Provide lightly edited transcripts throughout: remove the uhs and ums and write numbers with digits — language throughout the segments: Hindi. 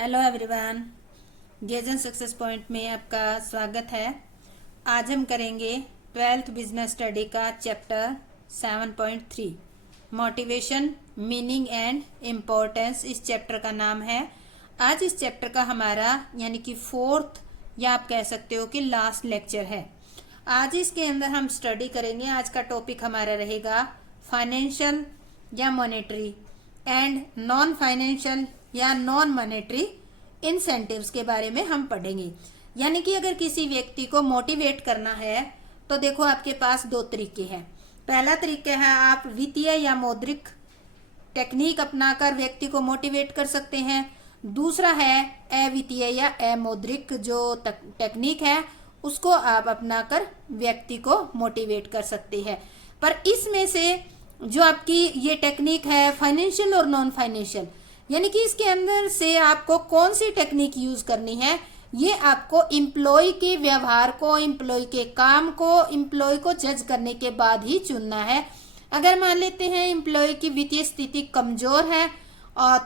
हेलो एवरीवन, गेजन सक्सेस पॉइंट में आपका स्वागत है। आज हम करेंगे 12th बिजनेस स्टडी का chapter 7.3 motivation, meaning and importance. इस चैप्टर का नाम है। आज इस चैप्टर का हमारा यानी कि फोर्थ या आप कह सकते हो कि लास्ट लेक्चर है। आज इसके अंदर हम स्टडी करेंगे। आज का टॉपिक हमारा रहेगा फाइनेंशियल या मॉनेटरी एंड नॉन फाइनेंशियल या नॉन मॉनेटरी इंसेंटिव्स के बारे में हम पढ़ेंगे। यानी कि अगर किसी व्यक्ति को मोटिवेट करना है तो देखो आपके पास दो तरीके हैं। पहला तरीका है आप वित्तीय या मौद्रिक टेक्निक अपनाकर व्यक्ति को मोटिवेट कर सकते हैं। दूसरा है अवित्तीय या अमौद्रिक जो टेक्निक है उसको आप अपनाकर व्यक्ति को मोटिवेट कर सकते हैं। पर इसमें से जो आपकी ये टेक्निक है फाइनेंशियल और नॉन फाइनेंशियल, यानी कि इसके अंदर से आपको कौन सी टेक्निक यूज करनी है, ये आपको एम्प्लॉय के व्यवहार को, एम्प्लॉय के काम को, एम्प्लॉय को जज करने के बाद ही चुनना है। अगर मान लेते हैं एम्प्लॉय की वित्तीय स्थिति कमजोर है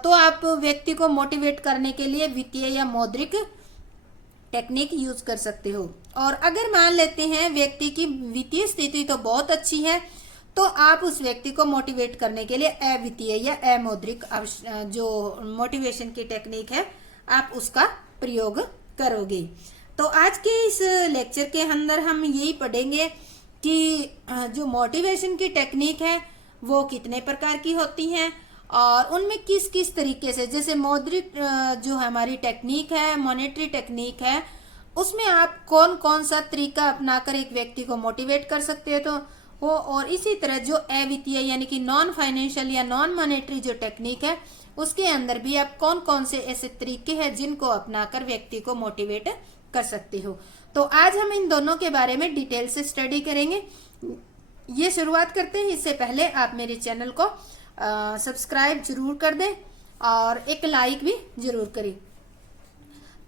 तो आप व्यक्ति को मोटिवेट करने के लिए वित्तीय या मौद्रिक टेक्निक यूज कर सकते हो। और अगर मान लेते हैं व्यक्ति की वित्तीय स्थिति तो बहुत अच्छी है तो आप उस व्यक्ति को मोटिवेट करने के लिए अवित्तीय या अमौद्रिक जो मोटिवेशन की टेक्निक है आप उसका प्रयोग करोगे। तो आज के इस लेक्चर के अंदर हम यही पढ़ेंगे कि जो मोटिवेशन की टेक्निक है वो कितने प्रकार की होती हैं और उनमें किस किस तरीके से, जैसे मौद्रिक जो हमारी टेक्निक है, मॉनेटरी टेक्निक है, उसमें आप कौन कौन सा तरीका अपनाकर एक व्यक्ति को मोटिवेट कर सकते हो और इसी तरह जो अवित्तीय यानी कि नॉन फाइनेंशियल या नॉन मॉनेटरी जो टेक्निक है उसके अंदर भी आप कौन कौन से ऐसे तरीके हैं जिनको अपनाकर व्यक्ति को मोटिवेट कर सकते हो। तो आज हम इन दोनों के बारे में डिटेल से स्टडी करेंगे। ये शुरुआत करते हैं। इससे पहले आप मेरे चैनल को सब्सक्राइब जरूर कर दें और एक लाइक भी जरूर करें।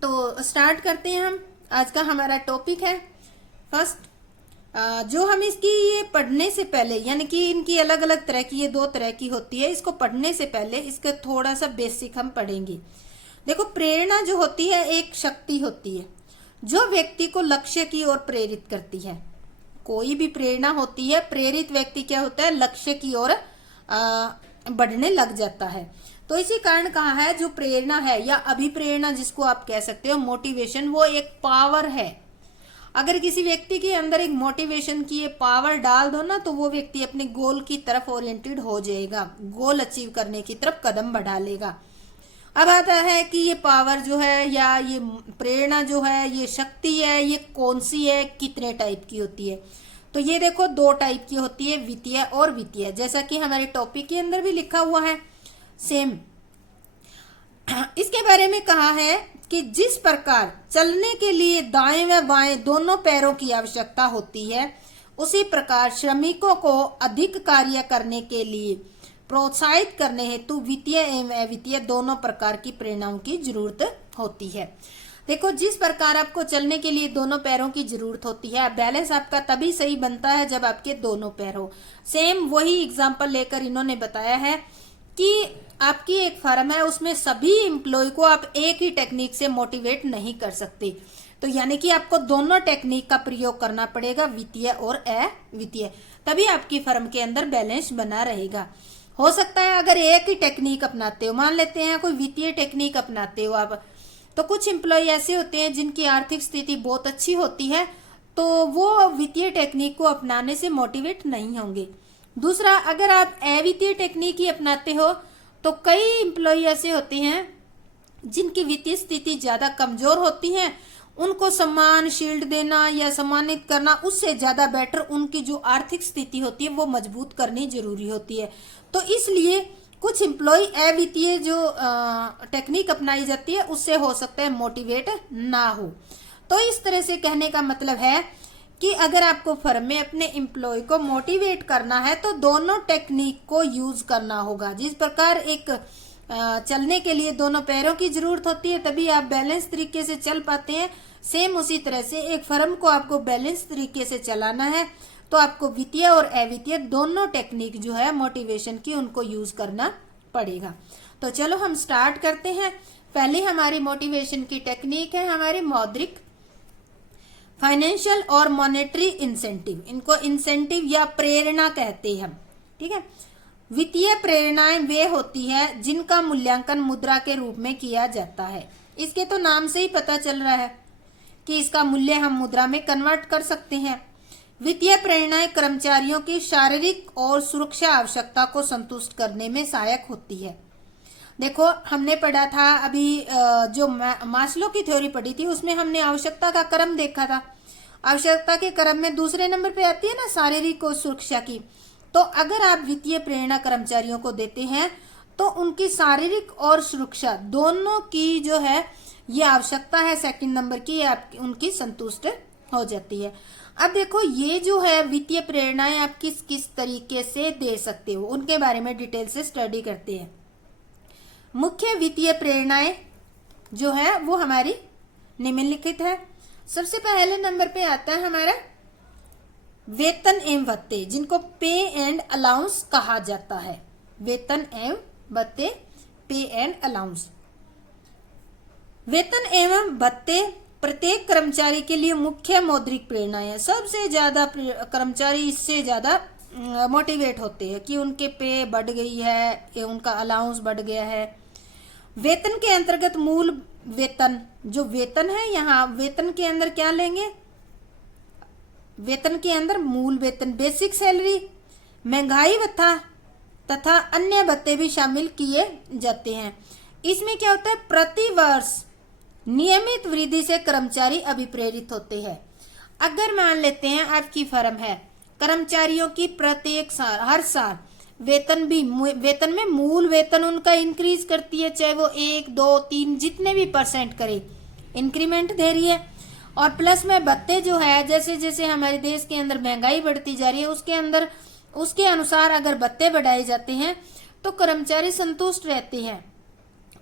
तो स्टार्ट करते हैं हम। आज का हमारा टॉपिक है फर्स्ट, जो हम इसकी ये पढ़ने से पहले, यानी कि इनकी अलग अलग तरह की, ये दो तरह की होती है, इसको पढ़ने से पहले इसका थोड़ा सा बेसिक हम पढ़ेंगे। देखो, प्रेरणा जो होती है एक शक्ति होती है जो व्यक्ति को लक्ष्य की ओर प्रेरित करती है। कोई भी प्रेरणा होती है, प्रेरित व्यक्ति क्या होता है, लक्ष्य की ओर बढ़ने लग जाता है। तो इसी कारण कहा है जो प्रेरणा है या अभिप्रेरणा जिसको आप कह सकते हो, मोटिवेशन, वो एक पावर है। अगर किसी व्यक्ति के अंदर एक मोटिवेशन की ये पावर डाल दो ना तो वो व्यक्ति अपने गोल की तरफ ओरिएंटेड हो जाएगा, गोल अचीव करने की तरफ कदम बढ़ा लेगा। अब आता है कि ये पावर जो है या ये प्रेरणा जो है, ये शक्ति है, ये कौन सी है, कितने टाइप की होती है। तो ये देखो दो टाइप की होती है, वित्तीय और वित्तीय, जैसा कि हमारे टॉपिक के अंदर भी लिखा हुआ है सेम। इसके बारे में कहा है कि जिस प्रकार चलने के लिए दाएं व बाएं दोनों पैरों की आवश्यकता होती है उसी प्रकार श्रमिकों को अधिक कार्य करने के लिए प्रोत्साहित करने हेतु वित्तीय एवं अवित्तीय दोनों प्रकार की प्रेरणाओं की जरूरत होती है। देखो, जिस प्रकार आपको चलने के लिए दोनों पैरों की जरूरत होती है, बैलेंस आपका तभी सही बनता है जब आपके दोनों पैर हो। सेम वही एग्जाम्पल लेकर इन्होंने बताया है कि आपकी एक फर्म है, उसमें सभी एम्प्लॉय को आप एक ही टेक्निक से मोटिवेट नहीं कर सकते। तो यानी कि आपको दोनों टेक्निक का प्रयोग करना पड़ेगा, वित्तीय और अवित्तीय, तभी आपकी फर्म के अंदर बैलेंस बना रहेगा। हो सकता है अगर एक ही टेक्निक अपनाते हो, मान लेते हैं कोई वित्तीय टेक्निक अपनाते हो आप, तो कुछ एम्प्लॉय ऐसे होते हैं जिनकी आर्थिक स्थिति बहुत अच्छी होती है तो वो वित्तीय टेक्निक को अपनाने से मोटिवेट नहीं होंगे। दूसरा, अगर आप अवित्तीय टेक्निक ही अपनाते हो तो कई एम्प्लॉय ऐसे होते हैं जिनकी वित्तीय स्थिति ज्यादा कमजोर होती है, उनको सम्मान, शील्ड देना या सम्मानित करना उससे ज्यादा बेटर उनकी जो आर्थिक स्थिति होती है वो मजबूत करनी जरूरी होती है। तो इसलिए कुछ एम्प्लॉय अवित्तीय जो टेक्निक अपनाई जाती है उससे हो सकता है मोटिवेट ना हो। तो इस तरह से कहने का मतलब है कि अगर आपको फर्म में अपने एम्प्लॉय को मोटिवेट करना है तो दोनों टेक्निक को यूज करना होगा। जिस प्रकार एक चलने के लिए दोनों पैरों की जरूरत होती है तभी आप बैलेंस तरीके से चल पाते हैं, सेम उसी तरह से एक फर्म को आपको बैलेंस तरीके से चलाना है तो आपको वित्तीय और अवित्तीय दोनों टेक्निक जो है मोटिवेशन की उनको यूज करना पड़ेगा। तो चलो हम स्टार्ट करते हैं। पहली हमारी मोटिवेशन की टेक्निक है हमारी मौद्रिक, फाइनेंशियल और मॉनेटरी इंसेंटिव। इनको इंसेंटिव या प्रेरणा कहते हैं हम, ठीक है। वित्तीय प्रेरणाएं वे होती है जिनका मूल्यांकन मुद्रा के रूप में किया जाता है। इसके तो नाम से ही पता चल रहा है कि इसका मूल्य हम मुद्रा में कन्वर्ट कर सकते हैं। वित्तीय प्रेरणाएं कर्मचारियों की शारीरिक और सुरक्षा आवश्यकता को संतुष्ट करने में सहायक होती है। देखो हमने पढ़ा था अभी जो मास्लो की थ्योरी पढ़ी थी उसमें हमने आवश्यकता का क्रम देखा था। आवश्यकता के क्रम में दूसरे नंबर पे आती है ना शारीरिक और सुरक्षा की। तो अगर आप वित्तीय प्रेरणा कर्मचारियों को देते हैं तो उनकी शारीरिक और सुरक्षा दोनों की जो है ये आवश्यकता है सेकंड नंबर की, आप उनकी संतुष्ट हो जाती है। अब देखो ये जो है वित्तीय प्रेरणाएं आप किस किस तरीके से दे सकते हो उनके बारे में डिटेल से स्टडी करते हैं। मुख्य वित्तीय प्रेरणाएं जो है वो हमारी निम्नलिखित है। सबसे पहले नंबर पे आता है हमारा वेतन एवं भत्ते, जिनको पे एंड अलाउंस कहा जाता है। वेतन एवं भत्ते, पे एंड अलाउंस। वेतन एवं भत्ते प्रत्येक कर्मचारी के लिए मुख्य मौद्रिक प्रेरणाएं है। सबसे ज्यादा कर्मचारी इससे ज्यादा मोटिवेट होते हैं कि उनके पे बढ़ गई है, उनका अलाउंस बढ़ गया है। वेतन के अंतर्गत मूल वेतन, जो वेतन है यहाँ वेतन के अंदर क्या लेंगे, वेतन के अंदर मूल वेतन बेसिक सैलरी, महंगाई भत्ता तथा अन्य भत्ते भी शामिल किए जाते हैं। इसमें क्या होता है, प्रति वर्ष नियमित वृद्धि से कर्मचारी अभिप्रेरित होते हैं। अगर मान लेते हैं आपकी फर्म है, कर्मचारियों की प्रत्येक साल हर साल वेतन में मूल वेतन उनका इंक्रीज करती है, चाहे वो 1, 2, 3 जितने भी % करे इंक्रीमेंट दे रही है। और प्लस में भत्ते जो है जैसे जैसे हमारे देश के अंदर महंगाई बढ़ती जा रही है उसके अनुसार अगर भत्ते बढ़ाए जाते हैं तो कर्मचारी संतुष्ट रहते हैं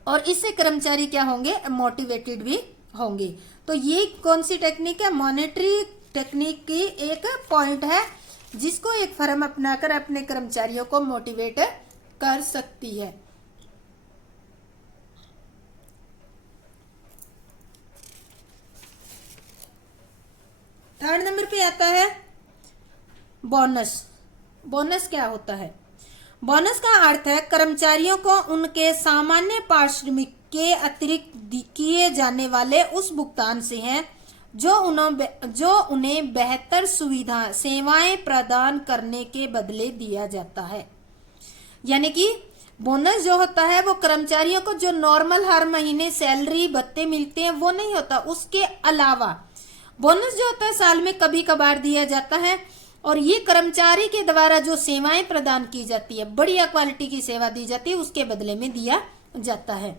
और इससे कर्मचारी क्या होंगे, मोटिवेटेड भी होंगे। तो ये कौन सी टेक्निक है, मॉनेटरी टेक्निक की एक पॉइंट है जिसको एक फर्म अपनाकर अपने कर्मचारियों को मोटिवेट कर सकती है। थर्ड नंबर पे आता है बोनस। बोनस क्या होता है, बोनस का अर्थ है कर्मचारियों को उनके सामान्य पारिश्रमिक के अतिरिक्त किए जाने वाले उस भुगतान से है जो उन्हें बेहतर सुविधा सेवाएं प्रदान करने के बदले दिया जाता है। यानी कि बोनस जो होता है वो कर्मचारियों को जो नॉर्मल हर महीने सैलरी भत्ते मिलते हैं वो नहीं होता, उसके अलावा बोनस जो होता है साल में कभी कभार दिया जाता है और ये कर्मचारी के द्वारा जो सेवाएं प्रदान की जाती है, बढ़िया क्वालिटी की सेवा दी जाती है, उसके बदले में दिया जाता है।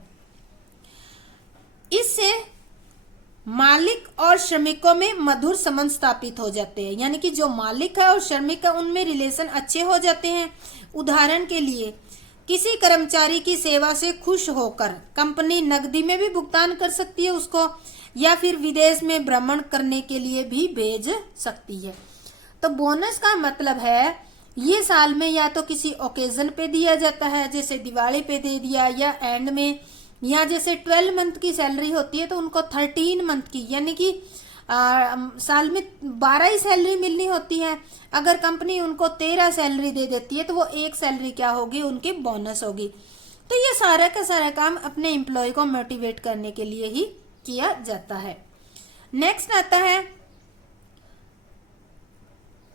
इससे मालिक और श्रमिकों में मधुर संबंध स्थापित हो जाते हैं। यानी कि जो मालिक है और श्रमिक है उनमें रिलेशन अच्छे हो जाते हैं। उदाहरण के लिए किसी कर्मचारी की सेवा से खुश होकर कंपनी नकदी में भी भुगतान कर सकती है उसको, या फिर विदेश में भ्रमण करने के लिए भी भेज सकती है। तो बोनस का मतलब है ये साल में या तो किसी ओकेजन पे दिया जाता है, जैसे दिवाली पे दे दिया, या एंड में, या जैसे 12 मंथ की सैलरी होती है तो उनको 13 मंथ की यानी कि साल में 12 ही सैलरी मिलनी होती है। अगर कंपनी उनको 13 सैलरी दे देती है तो वो एक सैलरी क्या होगी, उनकी बोनस होगी। तो ये सारा का सारा काम अपने एम्प्लॉय को मोटिवेट करने के लिए ही किया जाता है। नेक्स्ट आता है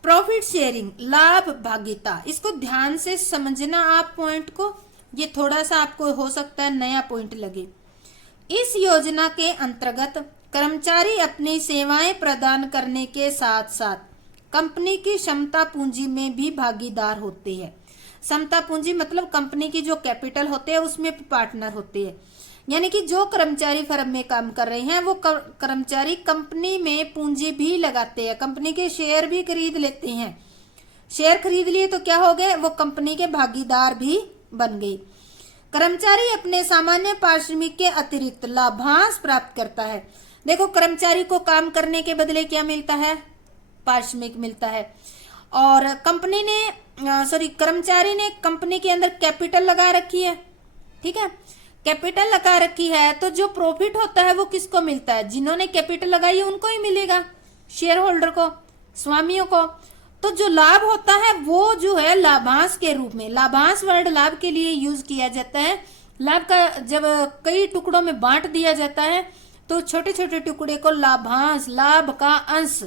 प्रॉफिट शेयरिंग, लाभ भागीता। इसको ध्यान से समझना आप पॉइंट को, ये थोड़ा सा आपको हो सकता है नया पॉइंट लगे। इस योजना के अंतर्गत कर्मचारी अपनी सेवाएं प्रदान करने के साथ साथ कंपनी की क्षमता पूंजी में भी भागीदार होते हैं। क्षमता पूंजी मतलब कंपनी की जो कैपिटल होते हैं उसमें पार्टनर होते हैं। यानी कि जो कर्मचारी फर्म में काम कर रहे हैं वो कर्मचारी कंपनी में पूंजी भी लगाते हैं, कंपनी के शेयर भी खरीद लेते हैं। शेयर खरीद लिए तो क्या हो गए, वो कंपनी के भागीदार भी बन गई। कर्मचारी अपने सामान्य पारिश्रमिक के अतिरिक्त लाभांश प्राप्त करता है। देखो कर्मचारी को काम करने के बदले क्या मिलता है, पारिश्रमिक मिलता है। और कर्मचारी ने कंपनी के अंदर कैपिटल लगा रखी है, ठीक है। कैपिटल लगा रखी है तो जो प्रॉफिट होता है वो किसको मिलता है? जिन्होंने कैपिटल लगाई है उनको ही मिलेगा, शेयर होल्डर को, स्वामियों को। तो जो लाभ होता है वो जो है लाभांश के रूप में, लाभांश वर्ड लाभ के लिए यूज किया जाता है। लाभ का जब कई टुकड़ों में बांट दिया जाता है तो छोटे छोटे टुकड़े को लाभांश, लाभ का अंश,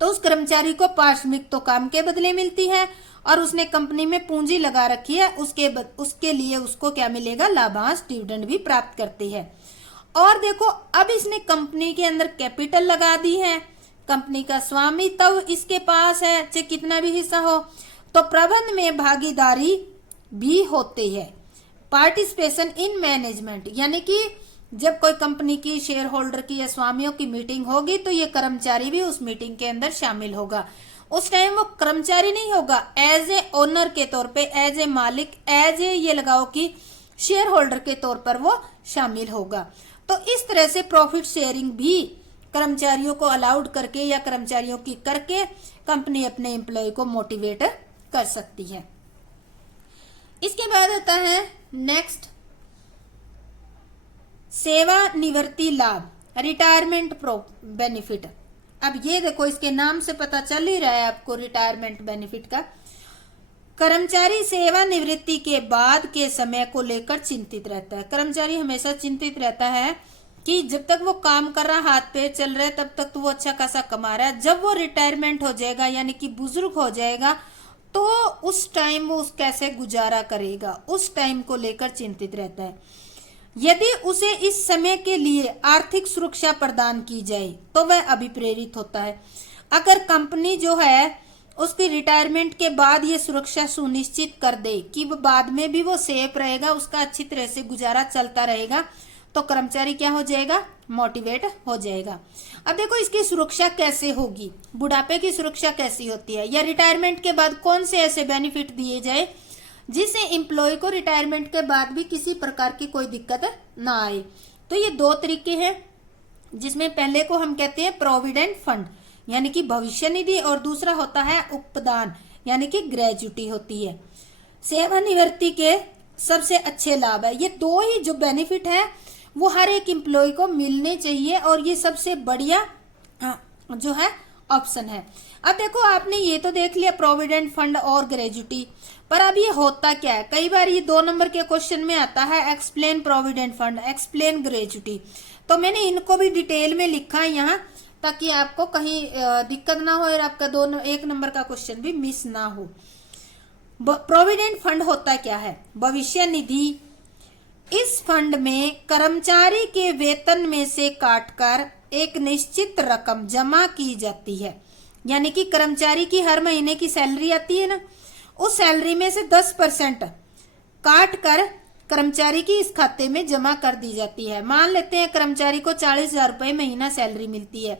तो उस कर्मचारी को पारिश्रमिक तो काम के बदले मिलती है और उसने कंपनी में पूंजी लगा रखी है, उसके लिए उसको क्या मिलेगा? लाभांश, डिविडेंड भी प्राप्त करती है। और देखो अब इसने कंपनी के अंदर कैपिटल लगा दी है, कंपनी का स्वामी तब इसके पास है, चाहे कितना भी हिस्सा हो, तो प्रबंध में भागीदारी भी होती है। पार्टिसिपेशन इन मैनेजमेंट, यानी कि जब कोई कंपनी की शेयर होल्डर की या स्वामियों की मीटिंग होगी तो ये कर्मचारी भी उस मीटिंग के अंदर शामिल होगा। उस टाइम वो कर्मचारी नहीं होगा, एज ए ओनर के तौर पे, एज ए मालिक, एज ए ये लगाओ कि शेयर होल्डर के तौर पर वो शामिल होगा। तो इस तरह से प्रॉफिट शेयरिंग भी कर्मचारियों को अलाउड करके या कर्मचारियों की करके कंपनी अपने एम्प्लॉय को मोटिवेट कर सकती है। इसके बाद आता है नेक्स्ट, सेवानिवृत्ति लाभ, रिटायरमेंट बेनिफिट। अब ये देखो इसके नाम से पता चल ही रहा है आपको रिटायरमेंट बेनिफिट का। कर्मचारी सेवानिवृत्ति के बाद के समय को लेकर चिंतित रहता है। कर्मचारी हमेशा चिंतित रहता है कि जब तक वो काम कर रहा, हाथ पैर चल रहा है, तब तक तो वो अच्छा खासा कमा रहा है। जब वो रिटायरमेंट हो जाएगा यानी कि बुजुर्ग हो जाएगा तो उस टाइम वो कैसे गुजारा करेगा, उस टाइम को लेकर चिंतित रहता है। यदि उसे इस समय के लिए आर्थिक सुरक्षा प्रदान की जाए तो वह अभिप्रेरित होता है। अगर कंपनी जो है उसकी रिटायरमेंट के बाद ये सुरक्षा सुनिश्चित कर दे कि वो बाद में भी वो सेफ रहेगा, उसका अच्छी तरह से गुजारा चलता रहेगा, तो कर्मचारी क्या हो जाएगा? मोटिवेट हो जाएगा। अब देखो इसकी सुरक्षा कैसे होगी, बुढ़ापे की सुरक्षा कैसी होती है, या रिटायरमेंट के बाद कौन से ऐसे बेनिफिट दिए जाए जिससे एम्प्लॉय को रिटायरमेंट के बाद भी किसी प्रकार की कोई दिक्कत ना आए। तो ये दो तरीके हैं, जिसमें पहले को हम कहते हैं प्रोविडेंट फंड यानी कि भविष्य निधि, और दूसरा होता है उपदान यानी कि ग्रेजुटी होती है। सेवानिवृत्ति के सबसे अच्छे लाभ है, ये दो ही जो बेनिफिट है वो हर एक एम्प्लॉय को मिलने चाहिए और ये सबसे बढ़िया जो है ऑप्शन है। अब देखो आपने ये तो देख लिया प्रोविडेंट फंड और ग्रेजुटी, पर अब ये होता क्या है? कई बार ये 2 नंबर के क्वेश्चन में आता है explain provident fund, explain gratuity, तो मैंने इनको भी डिटेल में लिखा है यहाँ ताकि आपको कहीं दिक्कत ना हो और आपका 1 नंबर का क्वेश्चन भी मिस ना हो। प्रोविडेंट फंड होता क्या है? भविष्य निधि। इस फंड में कर्मचारी के वेतन में से काटकर एक निश्चित रकम जमा की जाती है, यानी कि कर्मचारी की हर महीने की सैलरी आती है ना, उस सैलरी में से 10% काट कर कर्मचारी की इस खाते में जमा कर दी जाती है। मान लेते हैं कर्मचारी को 40,000 रुपए महीना सैलरी मिलती है,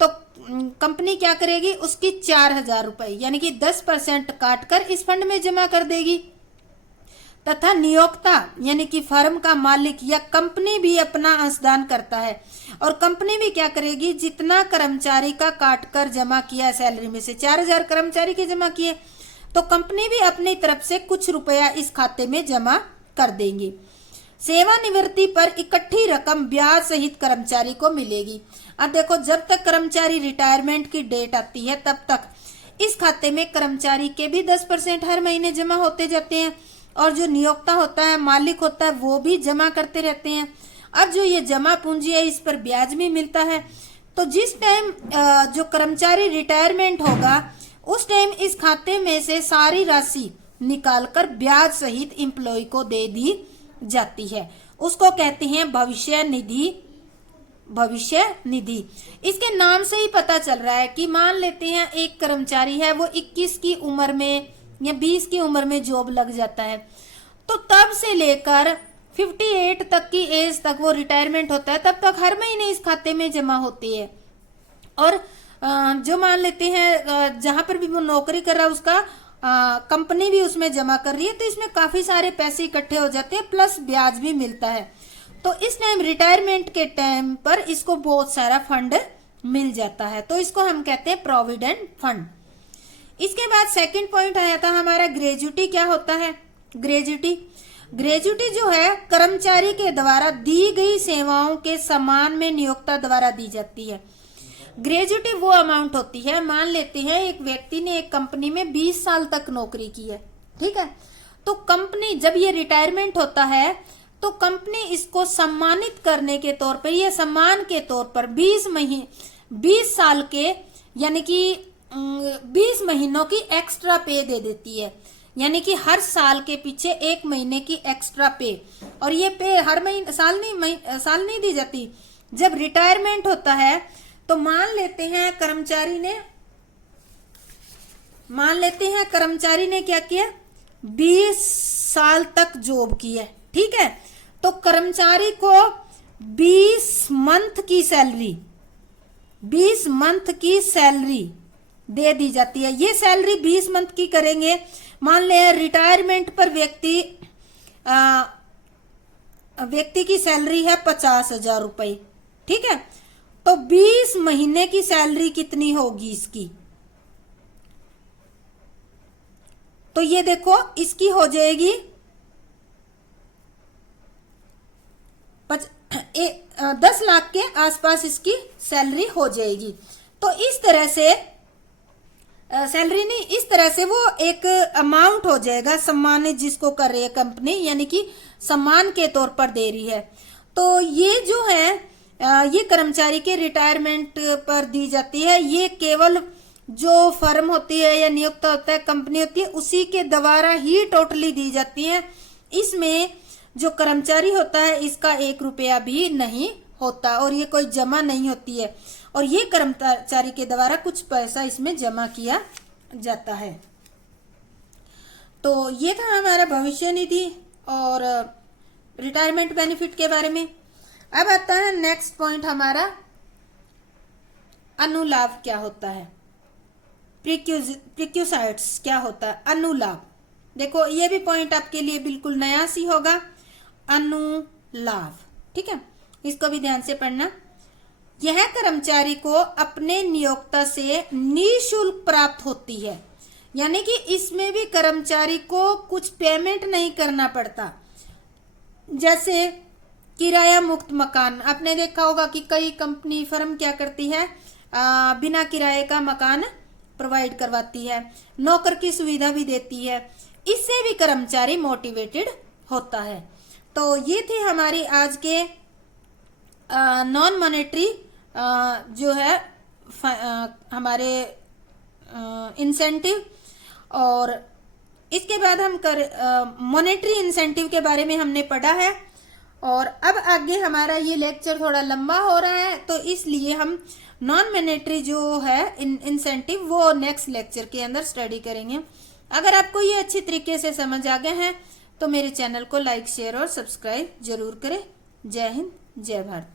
तो कंपनी क्या करेगी? उसकी 4,000 रुपए यानी कि 10% काट कर इस फंड में जमा कर देगी, तथा नियोक्ता यानी कि फर्म का मालिक या कंपनी भी अपना अंशदान करता है। और कंपनी भी क्या करेगी? जितना कर्मचारी का काट कर जमा किया सैलरी में से 4,000 कर्मचारी के जमा किए, तो कंपनी भी अपनी तरफ से कुछ रुपया इस खाते में जमा कर देंगे। सेवानिवृत्ति पर इकट्ठी रकम ब्याज सहित कर्मचारी को मिलेगी। अब देखो जब तक कर्मचारी रिटायरमेंट की डेट आती है तब तक इस खाते में कर्मचारी के भी 10% हर महीने जमा होते जाते हैं, और जो नियोक्ता होता है, मालिक होता है, वो भी जमा करते रहते हैं। अब जो ये जमा पूंजी है इस पर ब्याज भी मिलता है। तो जिस टाइम जो कर्मचारी रिटायरमेंट होगा उस टाइम इस खाते में से सारी राशि निकालकर ब्याज सहित एम्प्लॉय को दे दी जाती है, उसको कहते हैं भविष्य निधि। भविष्य निधि, इसके नाम से ही पता चल रहा है कि मान लेते हैं एक कर्मचारी है, वो 21 की उम्र में या 20 की उम्र में जॉब लग जाता है, तो तब से लेकर 58 तक की एज तक वो रिटायरमेंट होता है, तब तक हर महीने इस खाते में जमा होती है। और जो मान लेते हैं जहां पर भी वो नौकरी कर रहा है उसका कंपनी भी उसमें जमा कर रही है, तो इसमें काफी सारे पैसे इकट्ठे हो जाते हैं, प्लस ब्याज भी मिलता है। तो इस टाइम रिटायरमेंट के टाइम पर इसको बहुत सारा फंड मिल जाता है, तो इसको हम कहते हैं प्रोविडेंट फंड। इसके बाद सेकंड पॉइंट आया था हमारा ग्रेजुटी। क्या होता है ग्रेजुटी? ग्रेजुटी जो है कर्मचारी के द्वारा दी गई सेवाओं के सम्मान में नियोक्ता द्वारा दी जाती है। ग्रेजुटी वो अमाउंट होती है, मान लेते हैं एक व्यक्ति ने एक कंपनी में 20 साल तक नौकरी की है, ठीक है, तो कंपनी जब ये रिटायरमेंट होता है तो कंपनी इसको सम्मानित करने के तौर पर, ये सम्मान के तौर पर 20 साल के यानी कि 20 महीनों की एक्स्ट्रा पे दे देती है, यानी कि हर साल के पीछे 1 महीने की एक्स्ट्रा पे। और ये पे हर महीने साल नहीं दी जाती। जब रिटायरमेंट होता है तो मान लेते हैं कर्मचारी ने क्या किया, 20 साल तक जॉब की है, ठीक है, तो कर्मचारी को 20 मंथ की सैलरी दे दी जाती है। ये सैलरी 20 मंथ की करेंगे। मान ले रिटायरमेंट पर व्यक्ति की सैलरी है 50,000 रुपए, ठीक है, तो 20 महीने की सैलरी कितनी होगी इसकी, तो ये देखो इसकी हो जाएगी 10 लाख के आसपास इसकी सैलरी हो जाएगी। तो इस तरह से सैलरी नहीं, इस तरह से वो एक अमाउंट हो जाएगा सम्मानित जिसको कर रही है कंपनी, यानी कि सम्मान के तौर पर दे रही है। तो ये जो है ये कर्मचारी के रिटायरमेंट पर दी जाती है। ये केवल जो फर्म होती है या नियोक्ता होता है, कंपनी होती है, उसी के द्वारा ही टोटली दी जाती है। इसमें जो कर्मचारी होता है इसका 1 रुपया भी नहीं होता और ये कोई जमा नहीं होती है, और ये कर्मचारी के द्वारा कुछ पैसा इसमें जमा किया जाता है। तो ये था हमारा भविष्य निधि और रिटायरमेंट बेनिफिट के बारे में। अब आता है नेक्स्ट पॉइंट हमारा, अनुलाभ क्या होता है, प्रिक्यूसाइड्स क्या होता है, अनुलाभ। देखो ये भी पॉइंट आपके लिए बिल्कुल नया सी होगा, अनुलाभ, ठीक है, इसको भी ध्यान से पढ़ना। यह कर्मचारी को अपने नियोक्ता से निःशुल्क प्राप्त होती है, यानी कि इसमें भी कर्मचारी को कुछ पेमेंट नहीं करना पड़ता। जैसे किराया मुक्त मकान, आपने देखा होगा कि कई कंपनी फर्म क्या करती है, बिना किराए का मकान प्रोवाइड करवाती है, नौकर की सुविधा भी देती है, इससे भी कर्मचारी मोटिवेटेड होता है। तो ये थे हमारी आज के नॉन मॉनेटरी जो है हमारे इंसेंटिव, और इसके बाद हम मॉनेटरी इंसेंटिव के बारे में हमने पढ़ा है। और अब आगे हमारा ये लेक्चर थोड़ा लंबा हो रहा है, तो इसलिए हम नॉन मॉनेटरी जो है इंसेंटिव वो नेक्स्ट लेक्चर के अंदर स्टडी करेंगे। अगर आपको ये अच्छी तरीके से समझ आ गए हैं तो मेरे चैनल को लाइक, शेयर और सब्सक्राइब जरूर करें। जय हिंद, जय भारत।